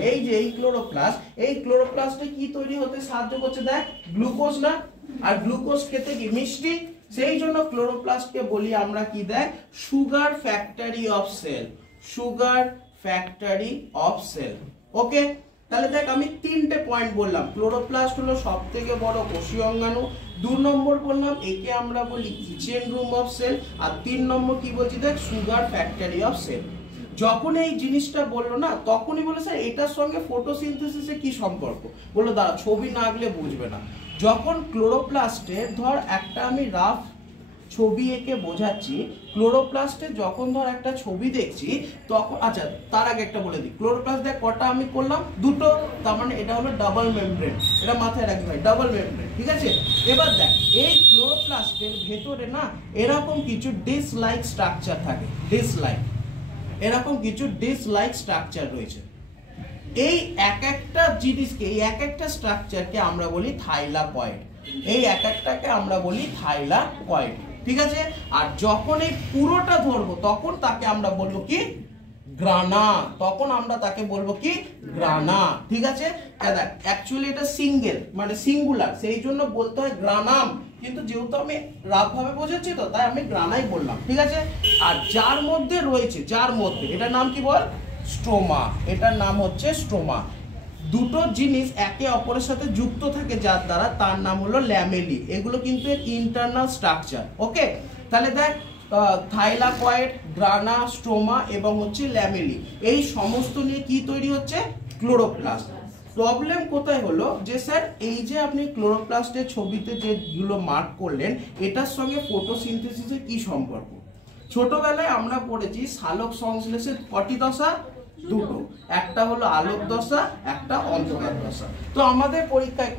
এই যে এই ক্লোরোপ্লাস্টে কি তৈরি হতে সাহায্য করছে দেখ, গ্লুকোজ না, আর গ্লুকোজ খেতে কি মিষ্টি, সেই জন্য ক্লোরোপ্লাস্টকে বলি আমরা কি দেখ, sugar factory off sale, sugar factory off sale. Okay, তাহলে দেখ আমি তিনটে পয়েন্ট বললাম, ক্লোরোপ্লাস্ট হলো সবথেকে বড় কোষীয় অঙ্গাণু, 2 নম্বর বললাম একে আমরা বলি কিচেন রুম অফ সেল, আর 3 নম্বর কি বলছি দেখ, সুগার ফ্যাক্টরি অফ সেল। যখন এই জিনিসটা বললো না তখনই বলে স্যার এটার সঙ্গে ফটোসিনথেসিসের কি সম্পর্ক, বললো দাঁড়া ছবি না আঁকলে বুঝবে না। যখন ক্লোরোপ্লাস্টের ধর একটা আমি রাফ ছবি এঁকে বোঝাচ্ছি, ক্লোরোপ্লাস্টে যখন ধর একটা ছবি দেখছি তখন, আচ্ছা তার আগে একটা বলে দিই, ক্লোরোপ্লাস্ট দেখ কটা আমি করলাম, দুটো, তার মানে এটা হলো ডাবল মেমব্রেন, এটা মাথায় রাখি ভাই, ডাবল মেমব্রেন, ঠিক আছে। এবার দেখ এই ক্লোরোপ্লাস্টের ভেতরে না এরকম কিছু ডিস লাইক স্ট্রাকচার থাকে, ডিস লাইক, এরকম কিছু ডিস লাইক স্ট্রাকচার রয়েছে। এই এক একটা জিনিসকে, এই এক একটা স্ট্রাকচারকে আমরা বলি থাইলাকয়েড, এই এক একটাকে আমরা বলি থাইলাকয়েড, ঠিক আছে। আর যখন এই পুরোটা ধরবো তখন তাকে আমরা বলবো কি, গ্রানা, তখন আমরা তাকে বলবো কি, গ্রানা, ঠিক আছে। দেখ অ্যাকচুয়ালি এটা সিঙ্গেল মানে সিঙ্গুলার, সেই জন্য বলতে হয় গ্রানাম, কিন্তু যেহেতু আমি রাফ ভাবে বোঝাচ্ছি তো তাই আমি গ্রানাই বললাম, ঠিক আছে। আর যার মধ্যে রয়েছে, যার মধ্যে, এটার নাম কি বল, স্ট্রোমা, এটার নাম হচ্ছে স্ট্রোমা। দুটো জিনিস একে অপরের সাথে যুক্ত থাকে যার দ্বারা, তার নাম হলো ল্যামেলি, এগুলো কিন্তু এর ইন্টারনাল স্ট্রাকচার। ওকে, তাহলে দেখ থাইলাকয়েড, গ্রানা, স্ট্রোমা এবং হচ্ছে ল্যামেলি, এই সমস্ত নিয়ে কি তৈরি হচ্ছে, ক্লোরোপ্লাস্ট। প্রবলেম কোথায় হলো যে স্যার এই যে আপনি ক্লোরোপ্লাস্টের ছবিতে যেগুলো মার্ক করলেন এটার সঙ্গে ফটোসিনথেসিসের কি সম্পর্ক। ছোটবেলায় আমরা পড়েছি সালোক সংশ্লেষের কটি দশা, দুটো, একটা হলো আলোক দশা, একটা অন্ধকার দশা। তো আমাদের পরীক্ষায়